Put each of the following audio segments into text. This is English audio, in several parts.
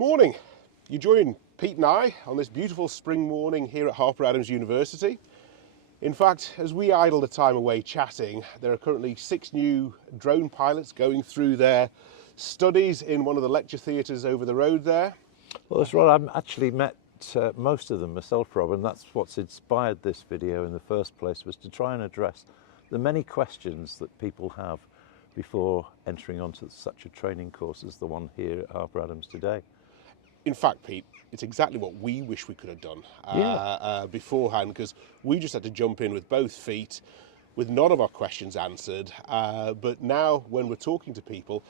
Morning. You join Pete and I on this beautiful spring morning here at Harper Adams University. In fact, as we idle the time away chatting, there are currently 6 new drone pilots going through their studies in one of the lecture theatres over the road there. Well, that's right. I've actually met most of them myself, Rob, and that's what's inspired this video in the first place, was to try and address the many questions that people have before entering onto such a training course as the one here at Harper Adams today. In fact, Pete, it's exactly what we wish we could have done beforehand, because we just had to jump in with both feet with none of our questions answered. But now when we're talking to people,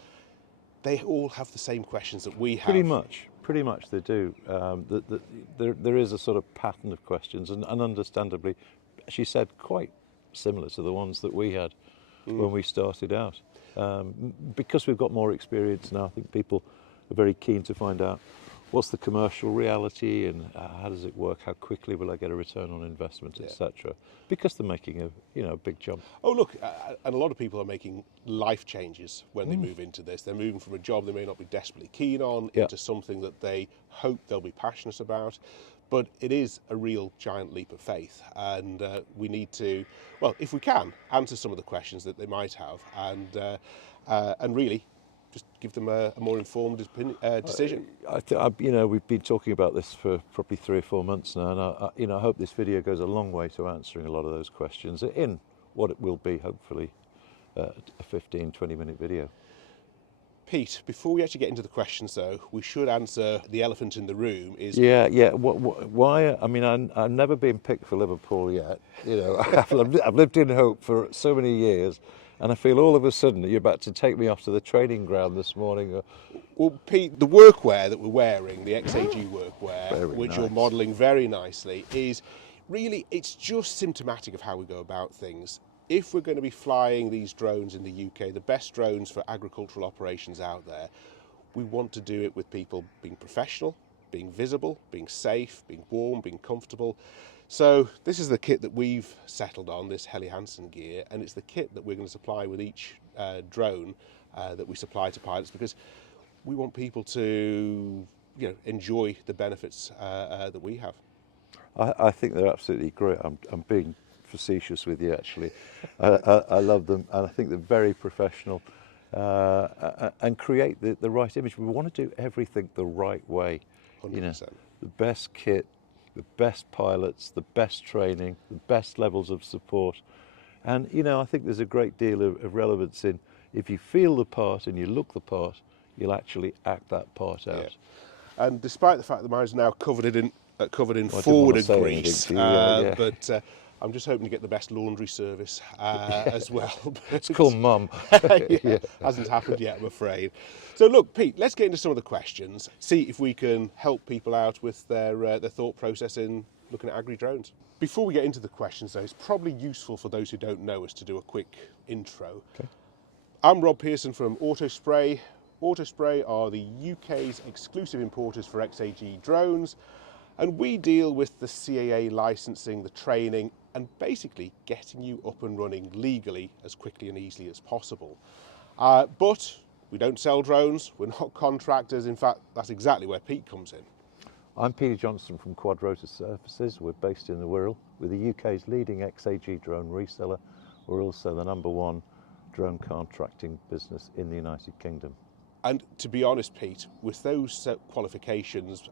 they all have the same questions that we have. Pretty much they do. There is a sort of pattern of questions, and understandably, she said, quite similar to the ones that we had when we started out. Because we've got more experience now, I think people are very keen to find out what's the commercial reality and how does it work, how quickly will I get a return on investment, etc. Because they're making a big jump. Oh look, and a lot of people are making life changes when they move into this. They're moving from a job they may not be desperately keen on into something that they hope they'll be passionate about. But it is a real giant leap of faith, and we need to, well, if we can, answer some of the questions that they might have, and really just give them a more informed decision. We've been talking about this for probably 3 or 4 months now, and I hope this video goes a long way to answering a lot of those questions in what it will be, hopefully, a 15-20 minute video. Pete, before we actually get into the questions, though, we should answer the elephant in the room. Why? I mean, I've never been picked for Liverpool yet. I've lived in hope for so many years. And I feel all of a sudden that you're about to take me off to the training ground this morning. Well, Pete, the workwear that we're wearing, the XAG workwear, which you're modelling very nicely, is really, it's just symptomatic of how we go about things. If we're going to be flying these drones in the UK, the best drones for agricultural operations out there, we want to do it with people being professional, being visible, being safe, being warm, being comfortable. So this is the kit that we've settled on, this Helly Hansen gear, and it's the kit that we're going to supply with each drone that we supply to pilots, because we want people to enjoy the benefits that we have. I think they're absolutely great. I'm being facetious with you, actually. I love them, and I think they're very professional and create the right image. We want to do everything the right way. 100%. The best kit, the best pilots, the best training, the best levels of support. And, I think there's a great deal of relevance in, if you feel the part and you look the part, you'll actually act that part out. Yeah. And despite the fact that mine's now covered in forwarded grease, but I'm just hoping to get the best laundry service as well. It's called Mum. Hasn't happened yet, I'm afraid. So look, Pete, let's get into some of the questions, see if we can help people out with their thought process in looking at Agri Drones. Before we get into the questions, though, it's probably useful for those who don't know us to do a quick intro. Okay. I'm Rob Pearson from AutoSpray. AutoSpray are the UK's exclusive importers for XAG drones, and we deal with the CAA licensing, the training, and basically getting you up and running legally as quickly and easily as possible. But we don't sell drones, we're not contractors. In fact, that's exactly where Pete comes in. I'm Peter Johnson from QuadRotor Services. We're based in the Wirral. We're the UK's leading XAG drone reseller. We're also the #1 drone contracting business in the United Kingdom. And to be honest, Pete, with those qualifications,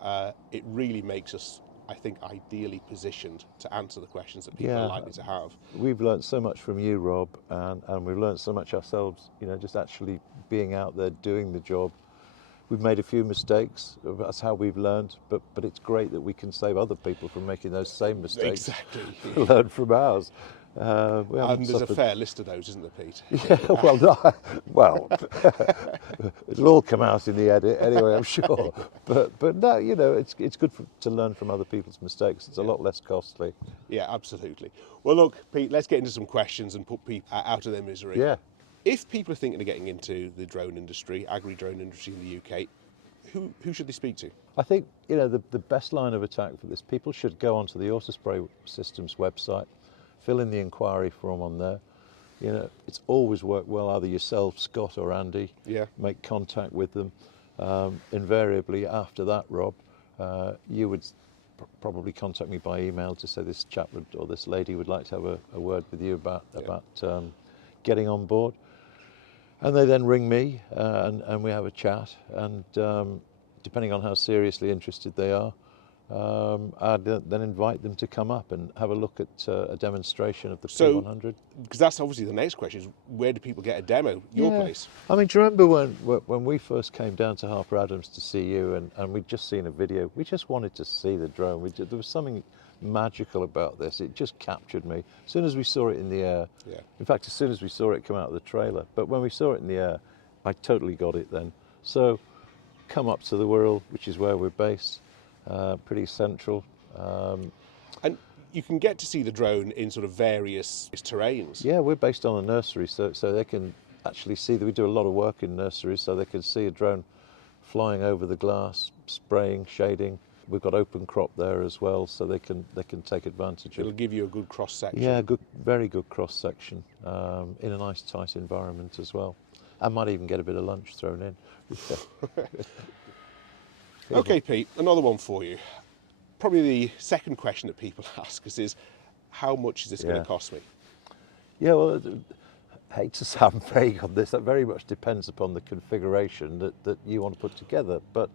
it really makes us, I think, ideally positioned to answer the questions that people are likely to have. We've learned so much from you, Rob, and we've learned so much ourselves, just actually being out there doing the job. We've made a few mistakes, that's how we've learned, but it's great that we can save other people from making those same mistakes. Exactly. Learn from ours. And there's a fair list of those, isn't there, Pete? Yeah, well, it'll all come out in the edit anyway, I'm sure. But no, it's good to learn from other people's mistakes. It's a lot less costly. Yeah, absolutely. Well, look, Pete, let's get into some questions and put people out of their misery. Yeah. If people are thinking of getting into the drone industry, agri-drone industry in the UK, who should they speak to? I think, the best line of attack for this, people should go onto the AutoSpray Systems website, fill in the inquiry form on there. It's always worked well, either yourself, Scott or Andy. Yeah. Make contact with them. Invariably after that, Rob, you would probably contact me by email to say this chap would, or this lady would like to have a word with you about getting on board. And they then ring me and we have a chat, and depending on how seriously interested they are, I'd then invite them to come up and have a look at a demonstration of the P100. Because that's obviously the next question, is where do people get a demo? Your place? I mean, do you remember when we first came down to Harper Adams to see you, and we'd just seen a video? We just wanted to see the drone. There was something magical about this. It just captured me. As soon as we saw it in the air, in fact, as soon as we saw it come out of the trailer, but when we saw it in the air, I totally got it then. So come up to the Wirral, which is where we're based. Pretty central. And you can get to see the drone in sort of various terrains. Yeah, we're based on a nursery, so they can actually see that we do a lot of work in nurseries, so they can see a drone flying over the glass, spraying, shading. We've got open crop there as well, so they can take advantage of it. It'll give you a good cross section. Yeah, very good cross section in a nice tight environment as well. I might even get a bit of lunch thrown in. Okay, Pete, another one for you. Probably the second question that people ask us is, how much is this going to cost me? Yeah, well, I hate to sound vague on this. That very much depends upon the configuration that you want to put together. But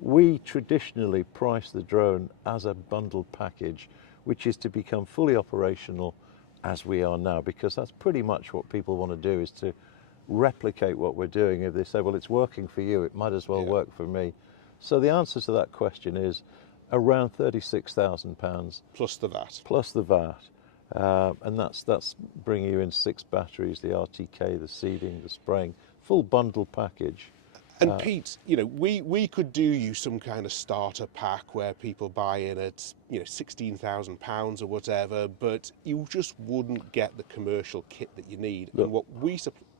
we traditionally price the drone as a bundled package, which is to become fully operational as we are now, because that's pretty much what people want to do, is to replicate what we're doing. If they say, well, it's working for you, it might as well work for me. So the answer to that question is around £36,000. Plus the VAT. Plus the VAT. And that's bringing you in 6 batteries, the RTK, the seeding, the spraying, full bundle package. And Pete, you know, we could do you some kind of starter pack where people buy in at, you know, £16,000 or whatever, but you just wouldn't get the commercial kit that you need. Look, and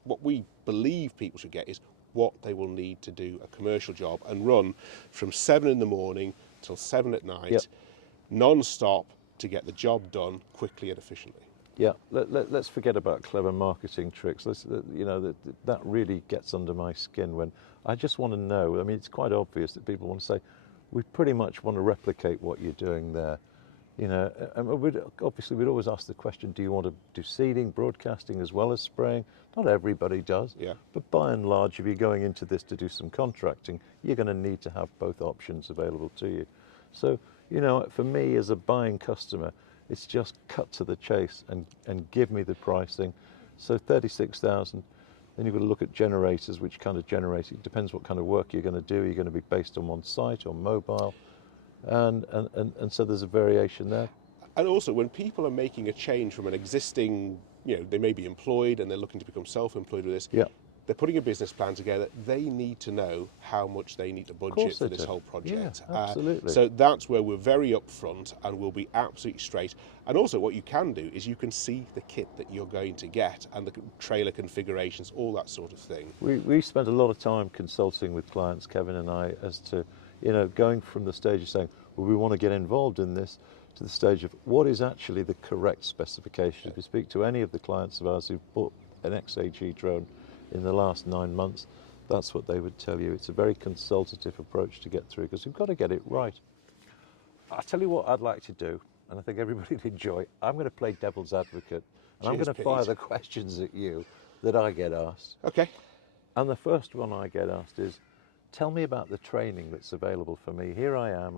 what we believe people should get is what they will need to do a commercial job and run from 7 in the morning till 7 at night, non-stop, to get the job done quickly and efficiently. Yeah, let's forget about clever marketing tricks. You know, that really gets under my skin when I just want to know. I mean, it's quite obvious that people want to say, we pretty much want to replicate what you're doing there. You know, and we'd always ask the question, do you want to do seeding, broadcasting as well as spraying? Not everybody does, but by and large, if you're going into this to do some contracting, you're going to need to have both options available to you. So, you know, for me as a buying customer, it's just cut to the chase and give me the pricing. So 36,000. Then you've got to look at generators, which kind of generate. It depends what kind of work you're going to do. You're going to be based on one site or mobile, and so there's a variation there. And also, when people are making a change from an existing, you know, they may be employed and they're looking to become self-employed with this. They're putting a business plan together. They need to know how much they need to budget for this whole project. Yeah, absolutely. So that's where we're very upfront and we'll be absolutely straight. And also what you can do is you can see the kit that you're going to get and the trailer configurations, all that sort of thing. We spent a lot of time consulting with clients, Kevin and I, as to, you know, going from the stage of saying, well, we want to get involved in this, to the stage of what is actually the correct specification. If you speak to any of the clients of ours who've bought an XAG drone in the last 9 months, that's what they would tell you. It's a very consultative approach to get through, because we've got to get it right. I'll tell you what I'd like to do, and I think everybody'd enjoy. I'm going to play devil's advocate, and I'm going to fire the questions at you that I get asked. Okay. And the first one I get asked is, tell me about the training that's available for me. Here I am,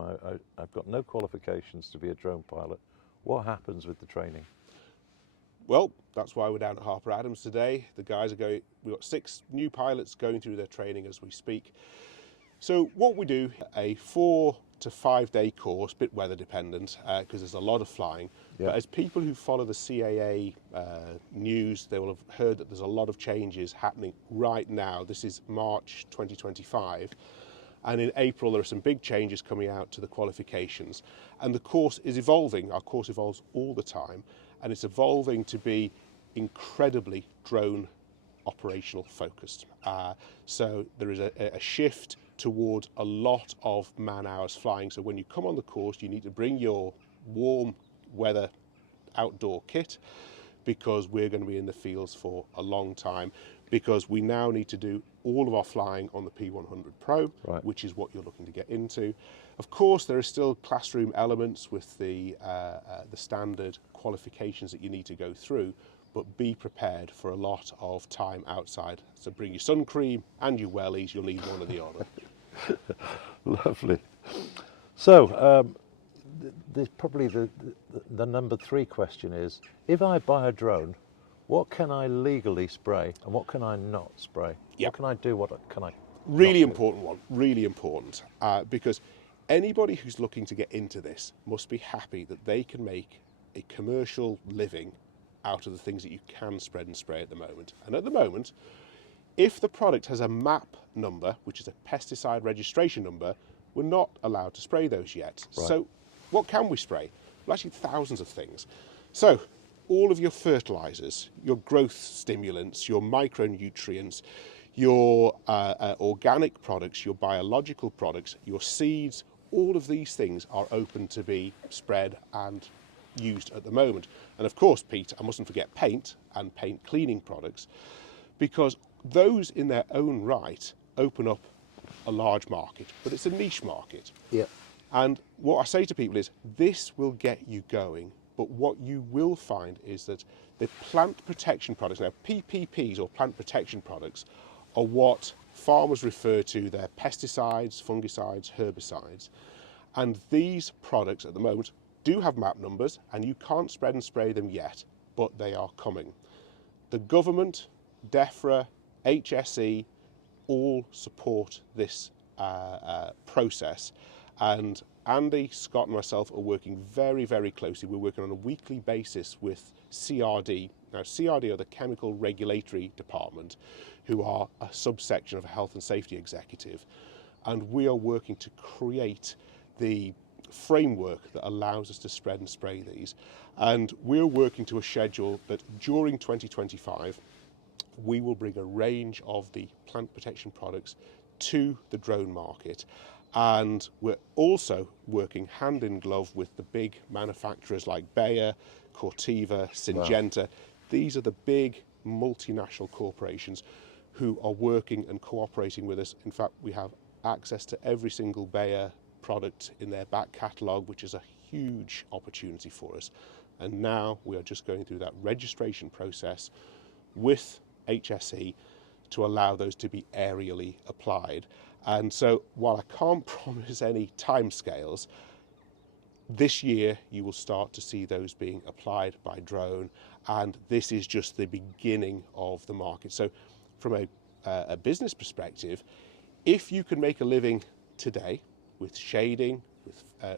I've got no qualifications to be a drone pilot. What happens with the training? Well, that's why we're down at Harper Adams today. The guys are going, we've got 6 new pilots going through their training as we speak. So what we do, a 4 to 5 day course, bit weather dependent, because there's a lot of flying. But as people who follow the CAA news, they will have heard that there's a lot of changes happening right now. This is March 2025. And in April, there are some big changes coming out to the qualifications. And the course is evolving. Our course evolves all the time. And it's evolving to be incredibly drone operational focused. So there is a shift towards a lot of man hours flying. So when you come on the course, you need to bring your warm weather outdoor kit, because we're going to be in the fields for a long time. because we now need to do all of our flying on the P100 Pro, Right. which is what you're looking to get into. Of course, there are still classroom elements with the standard qualifications that you need to go through, but be prepared for a lot of time outside. So bring your sun cream and your wellies, you'll need one or the other. Lovely. So, probably the number 3 question is, if I buy a drone, what can I legally spray and what can I not spray? Yep. What can I do, what can I Really not do? important one, really important, because anybody who's looking to get into this must be happy that they can make a commercial living out of the things that you can spread and spray at the moment. And at the moment, if the product has a MAP number, which is a pesticide registration number, we're not allowed to spray those yet. Right. So what can we spray? Well, actually thousands of things. So all of your fertilizers, your growth stimulants, your micronutrients, your organic products, your biological products, your seeds, all of these things are open to be spread and used at the moment. And of course, Pete, I mustn't forget paint and paint cleaning products, because those in their own right open up a large market, but it's a niche market. Yeah. And what I say to people is, this will get you going, but what you will find is that the plant protection products, now PPPs or plant protection products, are what farmers refer to their pesticides, fungicides, herbicides. And these products at the moment do have MAP numbers, and you can't spread and spray them yet, but they are coming. The government, DEFRA, HSE, all support this process. And Andy, Scott and myself are working very, very closely. We're working on a weekly basis with CRD. Now, CRD are the Chemical Regulatory Department, who are a subsection of a health and safety executive. And we are working to create the framework that allows us to spread and spray these. And we're working to a schedule that during 2025, we will bring a range of the plant protection products to the drone market. And we're also working hand in glove with the big manufacturers like Bayer, Corteva, Syngenta. Wow. These are the big multinational corporations who are working and cooperating with us. In fact, we have access to every single Bayer product in their back catalogue, which is a huge opportunity for us. And now we are just going through that registration process with HSE to allow those to be aerially applied. And so while I can't promise any timescales, this year you will start to see those being applied by drone, and this is just the beginning of the market. So from a business perspective, if you can make a living today with shading,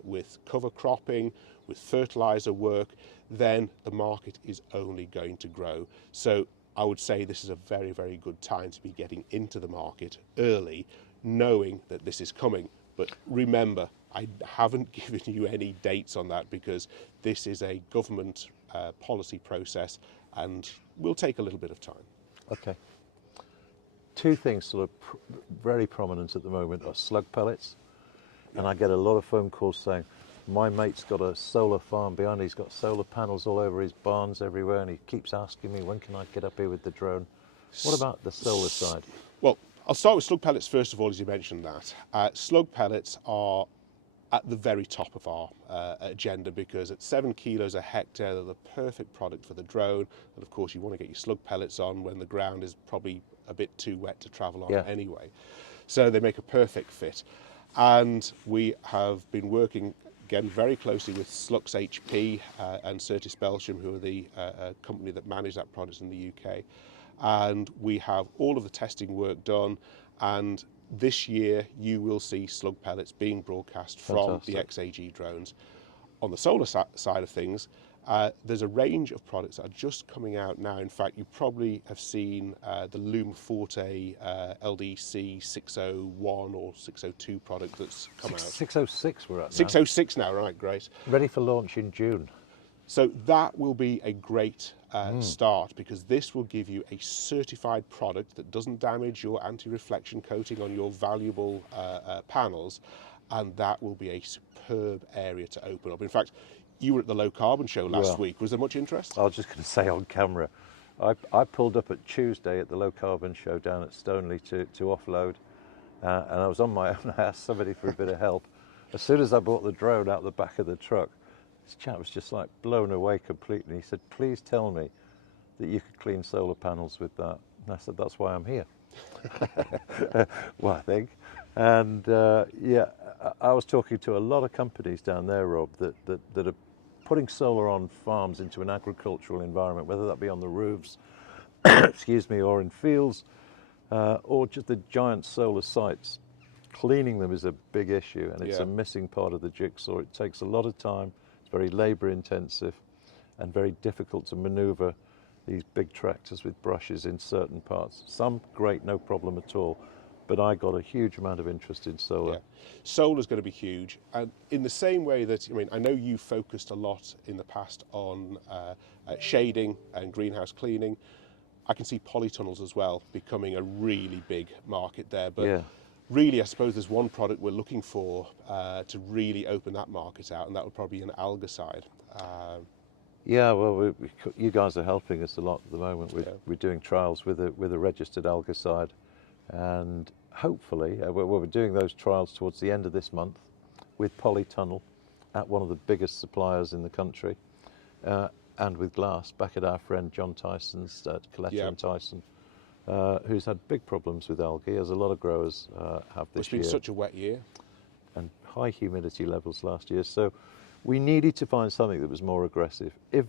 with cover cropping, with fertilizer work, then the market is only going to grow. So I would say this is a very, very good time to be getting into the market early, knowing that this is coming. But remember, I haven't given you any dates on that because this is a government policy process and will take a little bit of time. Okay. Two things sort of very prominent at the moment are slug pellets. And I get a lot of phone calls saying, my mate's got a solar farm behind, he's got solar panels all over his barns everywhere, and he keeps asking me, when can I get up here with the drone? What about the solar side? Well, I'll start with slug pellets first of all, as you mentioned that. Slug pellets are at the very top of our agenda because at 7 kilos a hectare, they're the perfect product for the drone. And of course, you want to get your slug pellets on when the ground is probably a bit too wet to travel on anyway. So they make a perfect fit. And we have been working again very closely with Slux HP and Certis Belgium, who are the company that manage that product in the UK. And we have all of the testing work done, and this year you will see slug pellets being broadcast from the XAG drones. On the solar side of things, there's a range of products that are just coming out now. In fact, you probably have seen the Lume Forte LDC 601 or 602 product that's come out. 606 we're at now. 606 now, right, great. Ready for launch in June. So that will be a great start, because this will give you a certified product that doesn't damage your anti-reflection coating on your valuable panels, and that will be a superb area to open up. In fact, you were at the low carbon show last week. Was there much interest? I was just going to say on camera, I pulled up at Tuesday at the Low Carbon Show down at Stoneleigh to offload, and I was on my own. I asked somebody for a bit of help. As soon as I brought the drone out the back of the truck, this chap was just like blown away completely. He said, "Please tell me that you could clean solar panels with that." And I said, "That's why I'm here." Well, I think. And yeah, I was talking to a lot of companies down there, Rob, that are putting solar on farms into an agricultural environment, whether that be on the roofs, excuse me, or in fields, or just the giant solar sites. Cleaning them is a big issue, and it's a missing part of the jigsaw. It takes a lot of time, it's very labor intensive, and very difficult to maneuver these big tractors with brushes in certain parts. Some great, no problem at all, but I got a huge amount of interest in solar. Yeah. Solar's going to be huge, and in the same way that, I mean, I know you focused a lot in the past on shading and greenhouse cleaning. I can see polytunnels as well becoming a really big market there, but really I suppose there's one product we're looking for to really open that market out, and that would probably be an algicide. Yeah, well, you guys are helping us a lot at the moment. We're doing trials with a registered algicide, and hopefully we're doing those trials towards the end of this month with Polytunnel at one of the biggest suppliers in the country, and with glass back at our friend John Tyson's at Coletta and Tyson, who's had big problems with algae, as a lot of growers have this year. It's been such a wet year. And high humidity levels last year. So we needed to find something that was more aggressive. If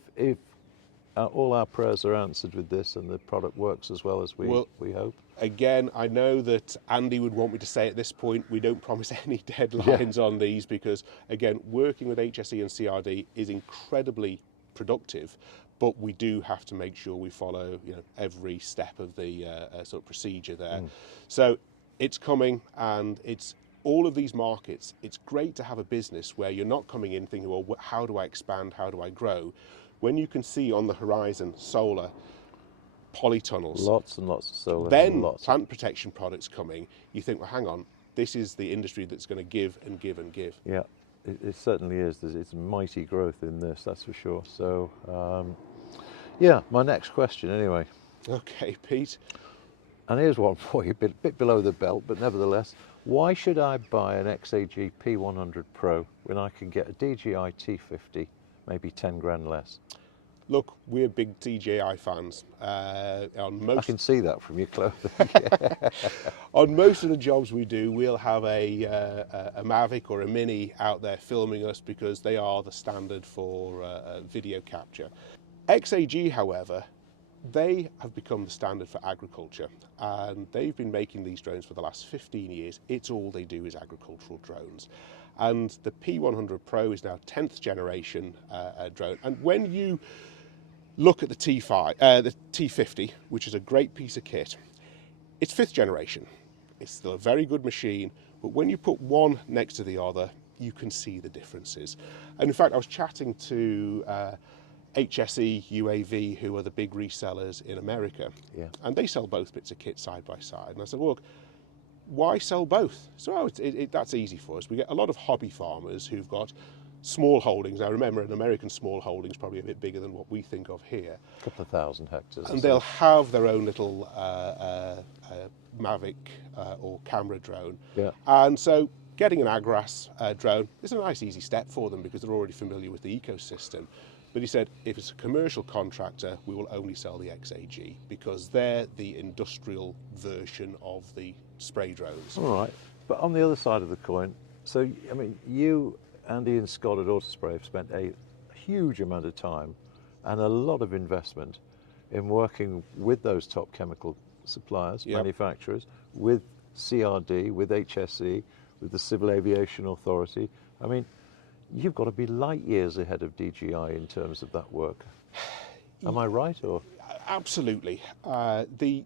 all our prayers are answered with this and the product works as well as we hope. Again, I know that Andy would want me to say at this point, we don't promise any deadlines on these, because again, working with HSE and CRD is incredibly productive, but we do have to make sure we follow, you know, every step of the sort of procedure there. So it's coming, and it's all of these markets. It's great to have a business where you're not coming in thinking, well, how do I expand? How do I grow? When you can see on the horizon solar, polytunnels, lots and lots of solar, then plant protection products coming, you think, well, hang on, this is the industry that's going to give and give and give. Yeah, it certainly is. It's mighty growth in this, that's for sure. So, yeah, my next question anyway. Okay, Pete. And here's one for you, a bit below the belt, but nevertheless. Why should I buy an XAG P100 Pro when I can get a DJI T50, maybe 10 grand less? Look, we're big DJI fans. I can see that from your clothing. On most of the jobs we do, we'll have a Mavic or a Mini out there filming us, because they are the standard for video capture. XAG, however, they have become the standard for agriculture, and they've been making these drones for the last 15 years. It's all they do is agricultural drones. And the P100 Pro is now 10th generation drone. And when you look at the T50, which is a great piece of kit, it's 5th generation. It's still a very good machine, but when you put one next to the other, you can see the differences. And in fact, I was chatting to HSE, UAV, who are the big resellers in America, and they sell both bits of kit side by side. And I said, well, look, why sell both? So that's easy for us. We get a lot of hobby farmers who've got small holdings. Now remember, an American small holding is probably a bit bigger than what we think of here. A couple of thousand hectares. And they'll have their own little Mavic or camera drone. And so getting an Agras drone is a nice easy step for them, because they're already familiar with the ecosystem. But he said, if it's a commercial contractor, we will only sell the XAG, because they're the industrial version of the spray drones. All right. But on the other side of the coin, so, I mean, you, Andy and Scott at AutoSpray have spent a huge amount of time and a lot of investment in working with those top chemical suppliers, manufacturers, with CRD, with HSE, with the Civil Aviation Authority. I mean, you've got to be light years ahead of DJI in terms of that work. Am I right? Or absolutely. The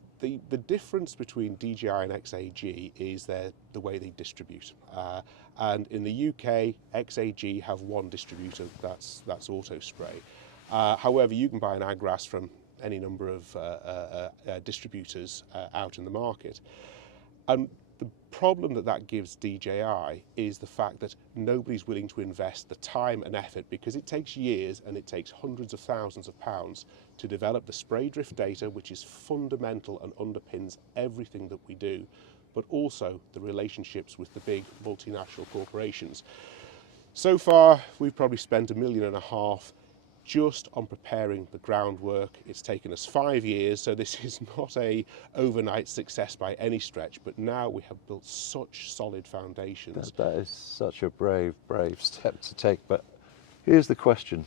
difference between DJI and XAG is the way they distribute. And in the UK, XAG have one distributor, that's AutoSpray. However, you can buy an Agras from any number of distributors out in the market. And The problem that gives DJI is the fact that nobody's willing to invest the time and effort, because it takes years and it takes hundreds of thousands of pounds to develop the spray drift data, which is fundamental and underpins everything that we do, but also the relationships with the big multinational corporations. So far, we've probably spent £1.5 million just on preparing the groundwork. It's taken us 5 years, so this is not a overnight success by any stretch, but now we have built such solid foundations. That is such a brave step to take. But here's the question.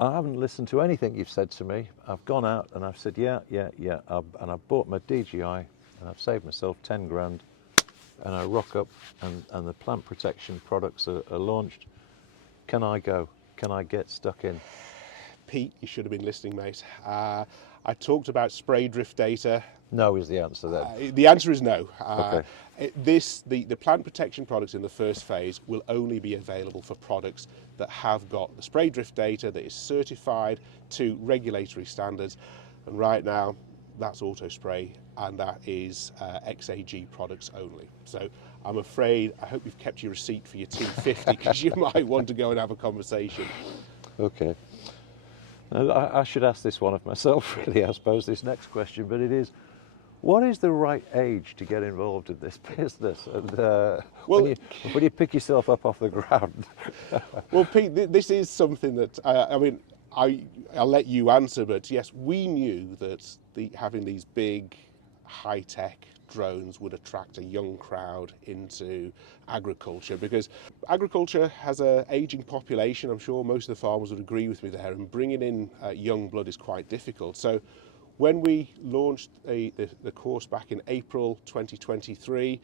I haven't listened to anything you've said to me. I've gone out and I've said, yeah. And I've bought my DJI and I've saved myself 10 grand. And I rock up and the plant protection products are launched. Can I go? Can I get stuck in? Pete, you should have been listening, mate. I talked about spray drift data. No is the answer then. The answer is no. Okay. The plant protection products in the first phase will only be available for products that have got the spray drift data that is certified to regulatory standards. And right now, that's AutoSpray, and that is XAG products only. So I'm afraid, I hope you've kept your receipt for your 250, because you might want to go and have a conversation. Okay. Now, I should ask this one of myself, really, I suppose, this next question, but it is, what is the right age to get involved in this business? And when you pick yourself up off the ground? Well, Pete, this is something that, I'll let you answer, but yes, we knew that having these big, high-tech drones would attract a young crowd into agriculture, because agriculture has an ageing population. I'm sure most of the farmers would agree with me there, and bringing in young blood is quite difficult. So when we launched the course back in April 2023,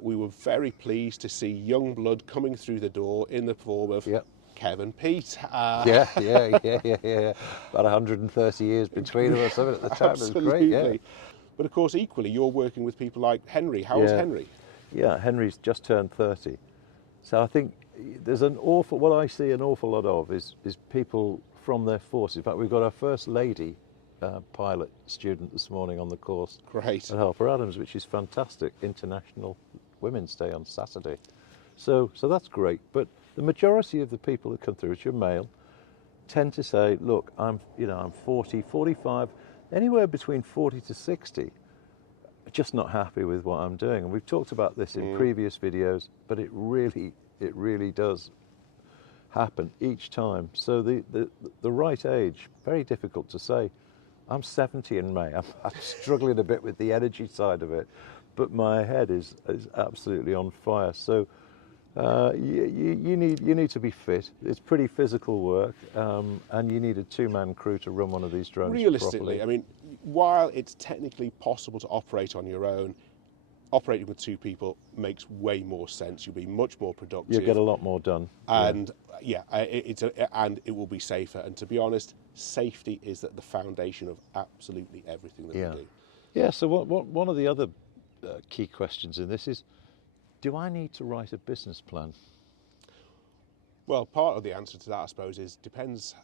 we were very pleased to see young blood coming through the door in the form of Kev and Pete. Yeah. About 130 years between us at the time. Absolutely. It was great, yeah. But of course, equally, you're working with people like Henry. How old's Henry? Yeah, Henry's just turned 30. So I think there's what I see an awful lot of is people from their forces. In fact, we've got our first lady pilot student this morning on the course. Great. At Harper Adams, which is fantastic. International Women's Day on Saturday. So that's great. But the majority of the people that come through, which are male, tend to say, look, I'm 40, 45, anywhere between 40 to 60, just not happy with what I'm doing. And we've talked about this in previous videos, but it really does happen each time. So the right age, very difficult to say. I'm 70 in May. I'm struggling a bit with the energy side of it, but my head is absolutely on fire. So you need to be fit. It's pretty physical work, and you need a two-man crew to run one of these drones Realistically, properly. I mean, while it's technically possible to operate on your own, operating with two people makes way more sense. You'll be much more productive. You'll get a lot more done. And and it will be safer. And to be honest, safety is at the foundation of absolutely everything that we do. Yeah. So one of the other key questions in this is, do I need to write a business plan? Well, part of the answer to that, I suppose, depends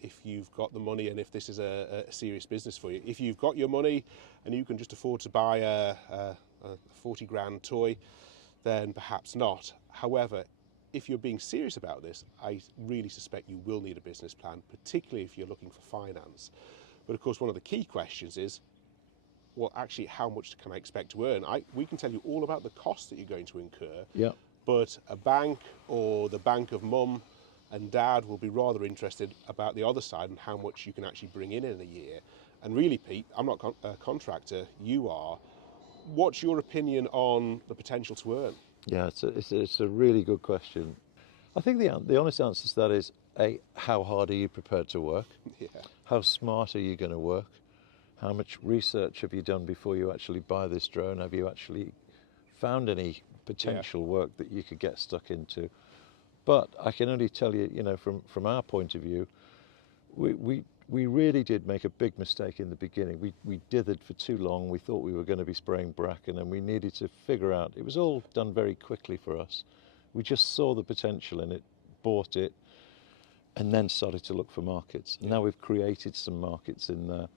if you've got the money and if this is a serious business for you. If you've got your money and you can just afford to buy a 40 grand toy, then perhaps not. However, if you're being serious about this, I really suspect you will need a business plan, particularly if you're looking for finance. But of course, one of the key questions is, well, actually, how much can I expect to earn? We can tell you all about the costs that you're going to incur. Yeah. But a bank or the bank of mum and dad will be rather interested about the other side and how much you can actually bring in a year. And really, Pete, I'm not a contractor, you are. What's your opinion on the potential to earn? Yeah, it's a really good question. I think the honest answer to that is, how hard are you prepared to work? Yeah. How smart are you going to work? How much research have you done before you actually buy this drone? Have you actually found any potential work that you could get stuck into? But I can only tell you, from our point of view, we really did make a big mistake in the beginning. We dithered for too long. We thought we were going to be spraying bracken, and we needed to figure out, it was all done very quickly for us. We just saw the potential in it, bought it, and then started to look for markets. Now we've created some markets in there.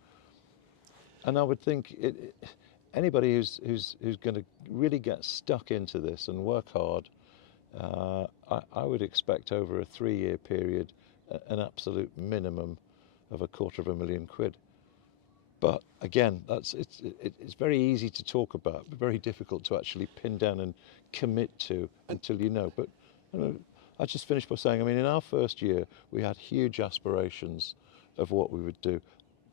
And I would think anybody who's going to really get stuck into this and work hard, I would expect over a 3-year period an absolute minimum of £250,000. But again, it's very easy to talk about, but very difficult to actually pin down and commit to until you know. But I just finished by saying, I mean, in our first year, we had huge aspirations of what we would do.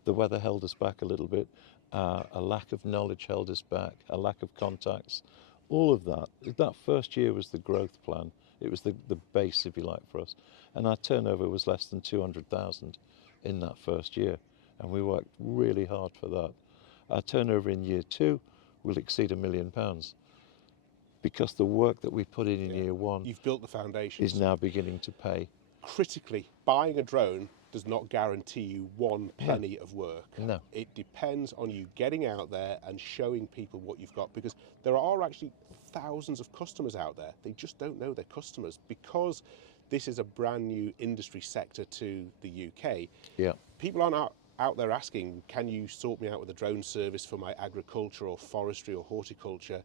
The weather held us back a little bit. A lack of knowledge held us back. A lack of contacts. All of that. That first year was the growth plan. It was the base, if you like, for us. And our turnover was less than 200,000 in that first year. And we worked really hard for that. Our turnover in year 2 will exceed £1 million because the work that we put in year 1, you've built the foundations, is now beginning to pay. Critically, buying a drone does not guarantee you one penny of work. No. It depends on you getting out there and showing people what you've got, because there are actually thousands of customers out there. They just don't know they're customers because this is a brand new industry sector to the UK. Yeah. People aren't out there asking, can you sort me out with a drone service for my agriculture or forestry or horticulture?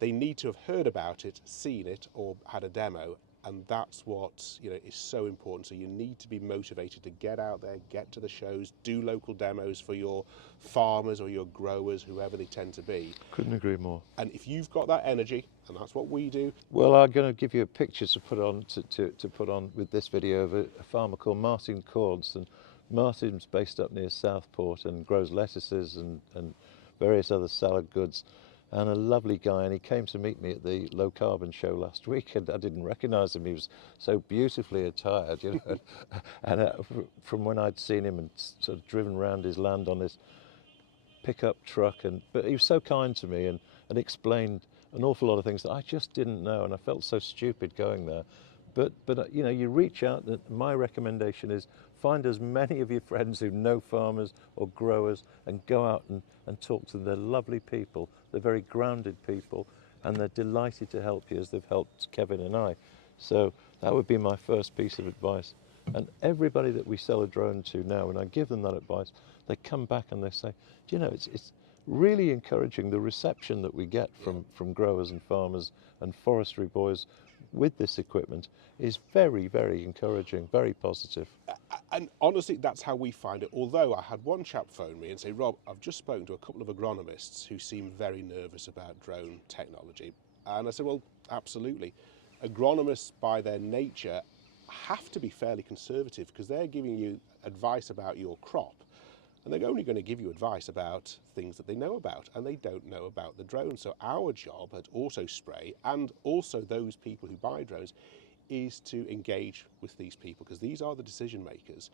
They need to have heard about it, seen it, or had a demo, and that's what is so important. So you need to be motivated to get out there, get to the shows, do local demos for your farmers or your growers, whoever they tend to be. Couldn't agree more. And if you've got that energy, and that's what we do. Well, I'm going to give you a picture to put on to put on with this video of a farmer called Martin Cords, and Martin's based up near Southport and grows lettuces and various other salad goods, and a lovely guy, and he came to meet me at the low carbon show last week, and I didn't recognize him. He was so beautifully attired, and from when I'd seen him and sort of driven around his land on this pickup truck, but he was so kind to me and explained an awful lot of things that I just didn't know, and I felt so stupid going there. But you reach out, and my recommendation is find as many of your friends who know farmers or growers and go out and talk to them. They're lovely people, they're very grounded people, and they're delighted to help you as they've helped Kevin and I. So that would be my first piece of advice. And everybody that we sell a drone to now, when I give them that advice, they come back and they say, do you know, it's really encouraging, the reception that we get from growers and farmers and forestry boys with this equipment is very, very encouraging, very positive. And honestly, that's how we find it. Although I had one chap phone me and say, Rob, I've just spoken to a couple of agronomists who seem very nervous about drone technology. And I said, well, absolutely. Agronomists, by their nature, have to be fairly conservative because they're giving you advice about your crop. And they're only going to give you advice about things that they know about, and they don't know about the drone. So our job at AutoSpray, and also those people who buy drones, is to engage with these people, because these are the decision makers.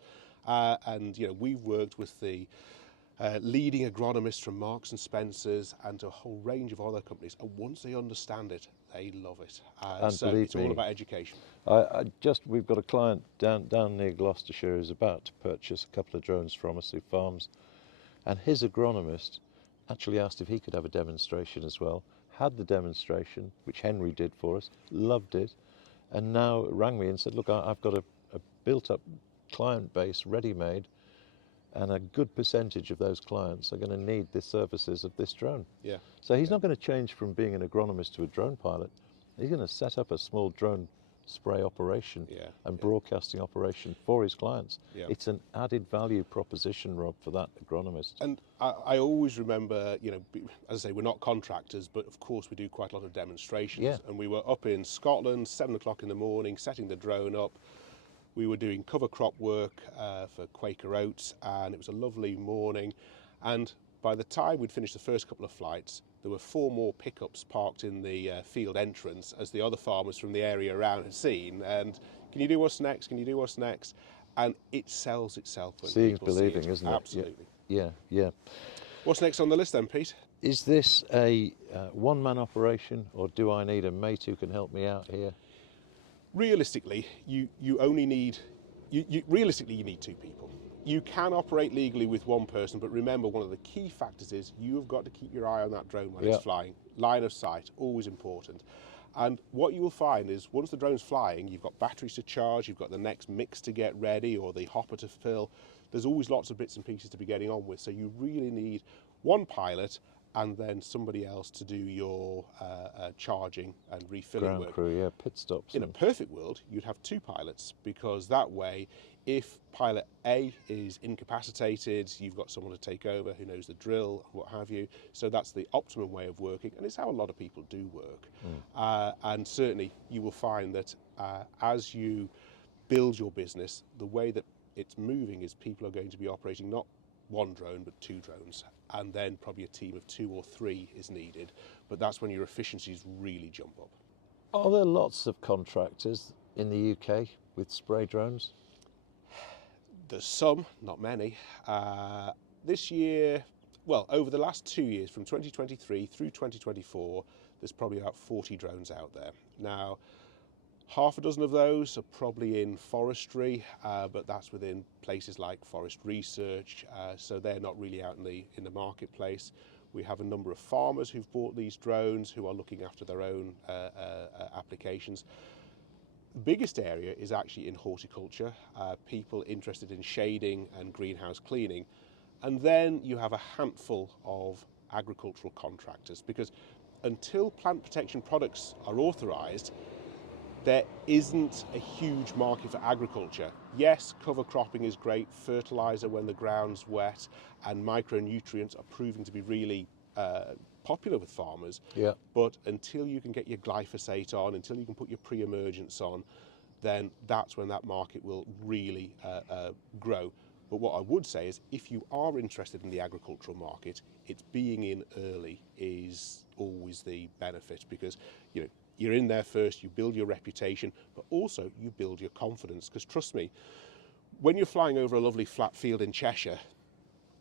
And we've worked with the leading agronomists from Marks and Spencer's and a whole range of other companies, and once they understand it, they love it. And so it's all about education. We've got a client down near Gloucestershire who's about to purchase a couple of drones from us, who farms, and his agronomist actually asked if he could have a demonstration as well. Had the demonstration, which Henry did for us, loved it, and now rang me and said, look, I've got a built-up client base ready-made, and a good percentage of those clients are going to need the services of this drone. Yeah. So he's not going to change from being an agronomist to a drone pilot. He's going to set up a small drone spray operation and broadcasting operation for his clients. Yeah. It's an added value proposition, Rob, for that agronomist. And I always remember, as I say, we're not contractors, but of course we do quite a lot of demonstrations. Yeah. And we were up in Scotland, 7 o'clock in the morning, setting the drone up. We were doing cover crop work for Quaker Oats, and it was a lovely morning. And by the time we'd finished the first couple of flights, there were 4 more pickups parked in the field entrance, as the other farmers from the area around had seen. And can you do what's next? Can you do what's next? And it sells itself when Seeing people believing, see it. Isn't it? Absolutely. Yeah. What's next on the list then, Pete? Is this a one-man operation, or do I need a mate who can help me out here? Realistically, you only need, realistically you need 2 people. You can operate legally with 1 person, but remember, one of the key factors is you've got to keep your eye on that drone when it's flying. Line of sight, always important. And what you will find is once the drone's flying, you've got batteries to charge, you've got the next mix to get ready or the hopper to fill. There's always lots of bits and pieces to be getting on with. So you really need 1 pilot and then somebody else to do your charging and refilling Ground work. crew, yeah, pit stops. In a perfect world, you'd have 2 pilots, because that way, if pilot A is incapacitated, you've got someone to take over who knows the drill, what have you. So that's the optimum way of working, and it's how a lot of people do work. And certainly you will find that as you build your business, the way that it's moving is people are going to be operating not 1 drone but 2 drones, and then probably a team of 2 or 3 is needed, but that's when your efficiencies really jump up. Are there lots of contractors in the UK with spray drones? There's some, not many. This year, well, over the last 2 years, from 2023 through 2024, there's probably about 40 drones out there. Now, half a dozen of those are probably in forestry, but that's within places like Forest Research, so they're not really out in the marketplace. We have a number of farmers who've bought these drones who are looking after their own applications. The biggest area is actually in horticulture, people interested in shading and greenhouse cleaning. And then you have a handful of agricultural contractors, because until plant protection products are authorised, there isn't a huge market for agriculture. Yes, cover cropping is great, fertiliser when the ground's wet, and micronutrients are proving to be really popular with farmers. Yeah. But until you can get your glyphosate on, until you can put your pre-emergence on, then that's when that market will really grow. But what I would say is, if you are interested in the agricultural market, it's being in early is always the benefit, because you're in there first, you build your reputation, but also you build your confidence. Because trust me, when you're flying over a lovely flat field in Cheshire,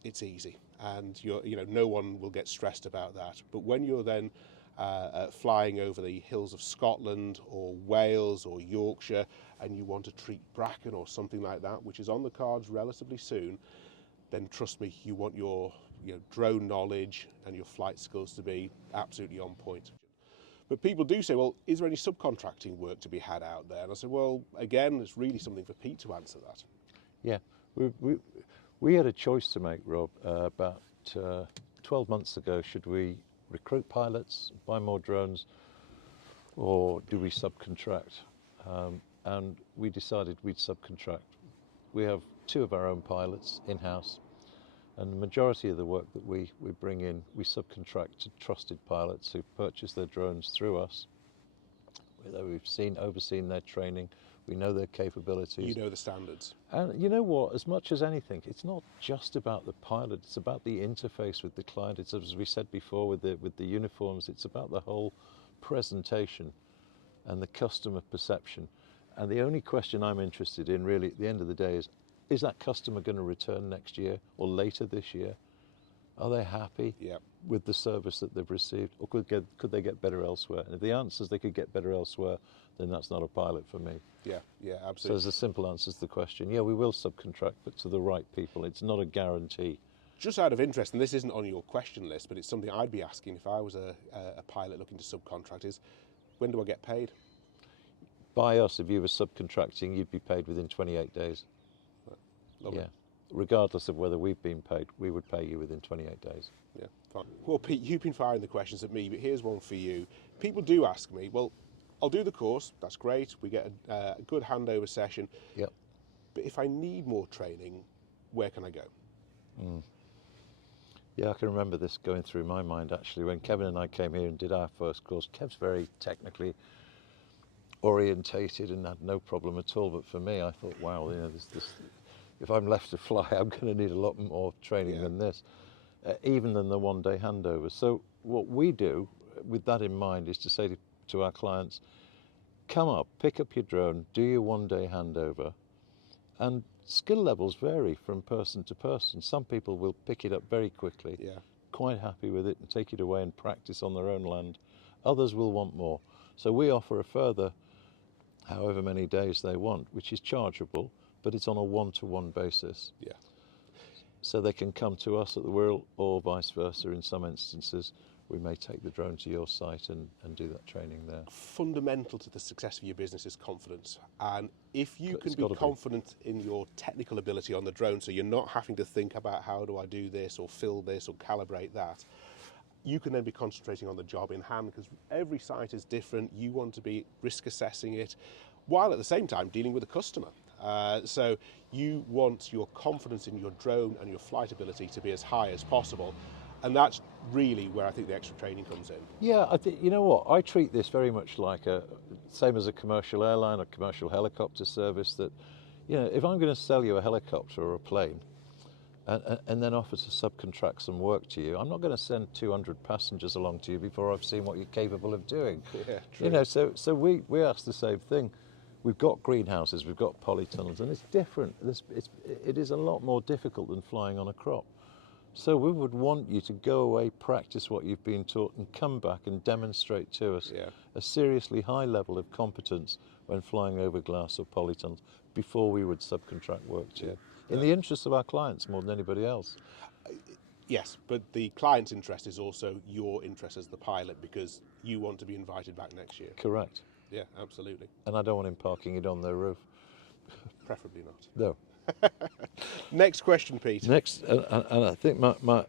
it's easy, and no one will get stressed about that. But when you're then flying over the hills of Scotland or Wales or Yorkshire, and you want to treat bracken or something like that, which is on the cards relatively soon, then trust me, you want your drone knowledge and your flight skills to be absolutely on point. But people do say, well, is there any subcontracting work to be had out there? And I said, well, again, it's really something for Pete to answer that. Yeah, we had a choice to make, Rob, about 12 months ago. Should we recruit pilots, buy more drones, or do we subcontract? And we decided we'd subcontract. We have 2 of our own pilots in-house, and the majority of the work that we bring in, we subcontract to trusted pilots who purchase their drones through us. We've overseen their training, we know their capabilities. You know the standards. And you know what, as much as anything, it's not just about the pilot, it's about the interface with the client. It's, as we said before, with the uniforms, it's about the whole presentation and the customer perception. And the only question I'm interested in, really, at the end of the day, is that customer going to return next year or later this year? Are they happy with the service that they've received, or could they get better elsewhere? And if the answer is they could get better elsewhere, then that's not a pilot for me. Yeah, absolutely. So there's a simple answer to the question. Yeah, we will subcontract, but to the right people. It's not a guarantee. Just out of interest, and this isn't on your question list, but it's something I'd be asking if I was a pilot looking to subcontract, is when do I get paid? By us, if you were subcontracting, you'd be paid within 28 days. Lovely. Yeah. Regardless of whether we've been paid, we would pay you within 28 days. Yeah, fine. Well, Pete, you've been firing the questions at me, but here's one for you. People do ask me, well, I'll do the course, that's great, we get a good handover session. Yep. But if I need more training, where can I go? Yeah, I can remember this going through my mind, actually, when Kevin and I came here and did our first course. Kev's very technically orientated and had no problem at all, but for me, I thought, wow, if I'm left to fly, I'm going to need a lot more training than this, even than the one-day handover. So what we do with that in mind is to say to our clients, come up, pick up your drone, do your one-day handover, and skill levels vary from person to person. Some people will pick it up very quickly, quite happy with it, and take it away and practice on their own land. Others will want more. So we offer a further however many days they want, which is chargeable, but it's on a one-to-one basis. Yeah. So they can come to us at the Wirral, or vice versa. In some instances, we may take the drone to your site and do that training there. Fundamental to the success of your business is confidence. And if you can be confident in your technical ability on the drone, so you're not having to think about how do I do this or fill this or calibrate that, you can then be concentrating on the job in hand, because every site is different. You want to be risk assessing it while at the same time dealing with the customer. So you want your confidence in your drone and your flight ability to be as high as possible. And that's really where I think the extra training comes in. Yeah, I think, you know what, I treat this very much like same as a commercial airline or commercial helicopter service, that, you know, if I'm going to sell you a helicopter or a plane and then offer to subcontract some work to you, I'm not going to send 200 passengers along to you before I've seen what you're capable of doing. Yeah, true. You know, so we ask the same thing. We've got greenhouses, we've got polytunnels, and it's different. It is a lot more difficult than flying on a crop. So we would want you to go away, practice what you've been taught, and come back and demonstrate to us a seriously high level of competence when flying over glass or polytunnels before we would subcontract work to you. In the interest of our clients more than anybody else. Yes, but the client's interest is also your interest as the pilot, because you want to be invited back next year. Correct. Yeah, absolutely. And I don't want him parking it on their roof. Preferably not. No. Next question, Pete. Next, and I think when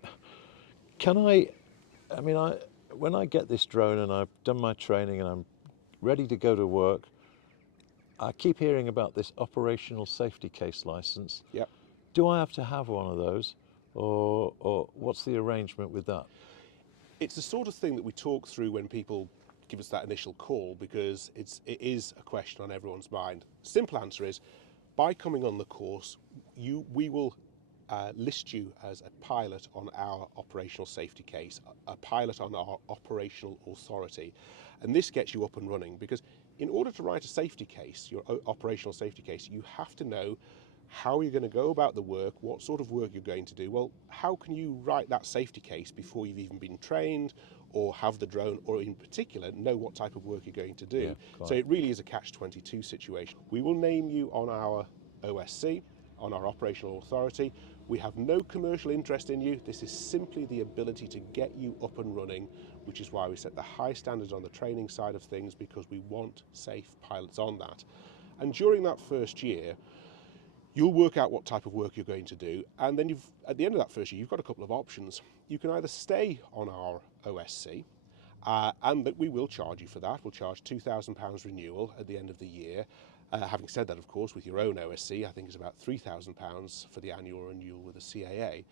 I get this drone and I've done my training and I'm ready to go to work, I keep hearing about this operational safety case license. Yep. Do I have to have one of those, or what's the arrangement with that? It's the sort of thing that we talk through when people give us that initial call, because it is a question on everyone's mind. Simple answer is, by coming on the course, we will list you as a pilot on our operational safety case, a pilot on our operational authority. And this gets you up and running, because in order to write a safety case, your operational safety case, you have to know how you're going to go about the work, what sort of work you're going to do. Well, how can you write that safety case before you've even been trained or have the drone, or in particular know what type of work you're going to do? So it really is a catch-22 situation. We will name you on our OSC, on our operational authority. We have no commercial interest in you. This is simply the ability to get you up and running, which is why we set the high standards on the training side of things, because we want safe pilots on that. And during that first year, you'll work out what type of work you're going to do, and then at the end of that first year, you've got a couple of options. You can either stay on our OSC, and that we will charge you for that. We'll charge £2,000 renewal at the end of the year. Having said that, of course, with your own OSC, I think it's about £3,000 for the annual renewal with the CAA.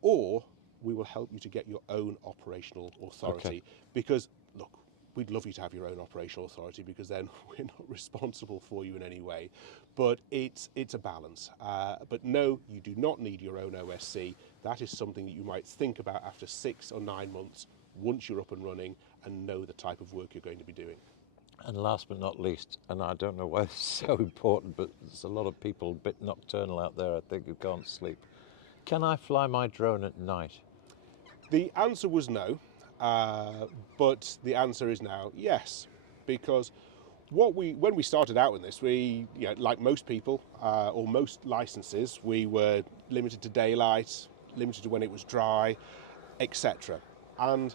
Or we will help you to get your own operational authority, because, look, we'd love you to have your own operational authority, because then we're not responsible for you in any way. But it's a balance. But no, you do not need your own OSC. That is something that you might think about after 6 or 9 months, once you're up and running and know the type of work you're going to be doing. And last but not least, and I don't know why it's so important, but there's a lot of people a bit nocturnal out there, I think, who can't sleep. Can I fly my drone at night? The answer was no, but the answer is now yes, because when we started out in this, like most people or most licenses, we were limited to daylight, limited to when it was dry, etc. And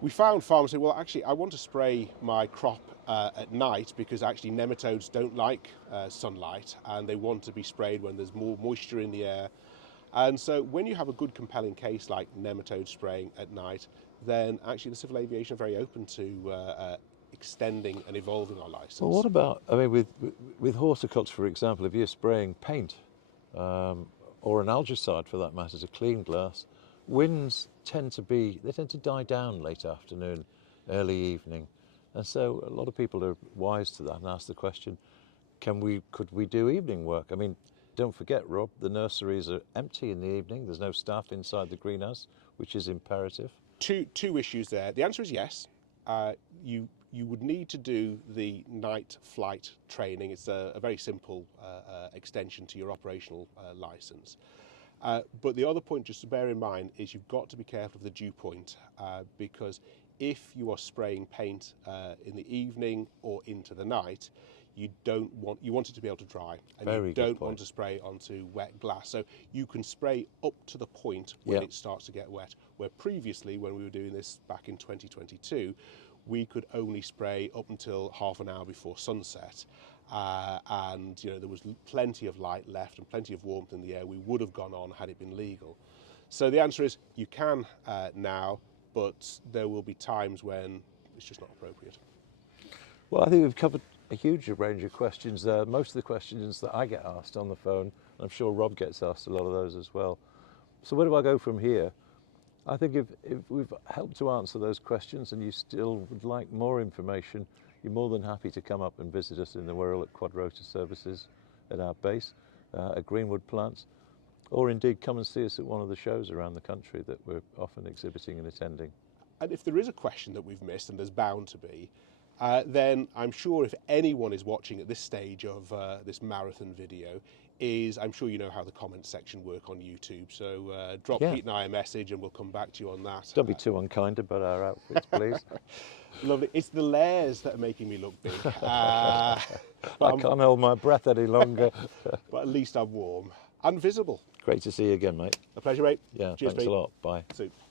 we found farmers say, well, actually, I want to spray my crop at night, because actually nematodes don't like sunlight, and they want to be sprayed when there's more moisture in the air. And so when you have a good compelling case like nematode spraying at night, then actually the civil aviation are very open to extending and evolving our license. Well, what about, I mean, with horticulture, for example, if you're spraying paint or an algicide for that matter to clean glass, winds tend to die down late afternoon, early evening. And so a lot of people are wise to that and ask the question, could we do evening work? I mean, don't forget, Rob, the nurseries are empty in the evening. There's no staff inside the greenhouse, which is imperative. Two issues there. The answer is yes. You would need to do the night flight training. It's a very simple extension to your operational license. But the other point just to bear in mind is you've got to be careful of the dew point, because if you are spraying paint in the evening or into the night, you want it to be able to dry, and you don't want to spray onto wet glass. So you can spray up to the point when it starts to get wet, where previously, when we were doing this back in 2022, we could only spray up until half an hour before sunset. And there was plenty of light left and plenty of warmth in the air. We would have gone on had it been legal. So the answer is you can now, but there will be times when it's just not appropriate. Well, I think we've covered a huge range of questions there. Most of the questions that I get asked on the phone, and I'm sure Rob gets asked a lot of those as well. So where do I go from here? I think if we've helped to answer those questions and you still would like more information, you're more than happy to come up and visit us in the Wirral at QuadRotor Services at our base, at Greenwood plants, or indeed come and see us at one of the shows around the country that we're often exhibiting and attending. And if there is a question that we've missed, and there's bound to be, then I'm sure if anyone is watching at this stage of this marathon video, I'm sure you know how the comments section work on YouTube. So drop Pete and I a message and we'll come back to you on that. Don't be too unkind about our outfits, please. Lovely. It's the layers that are making me look big. I can't hold my breath any longer. But at least I'm warm and visible. Great to see you again, mate. A pleasure, mate. Yeah, Cheers, thanks Pete. a lot. Bye. See you.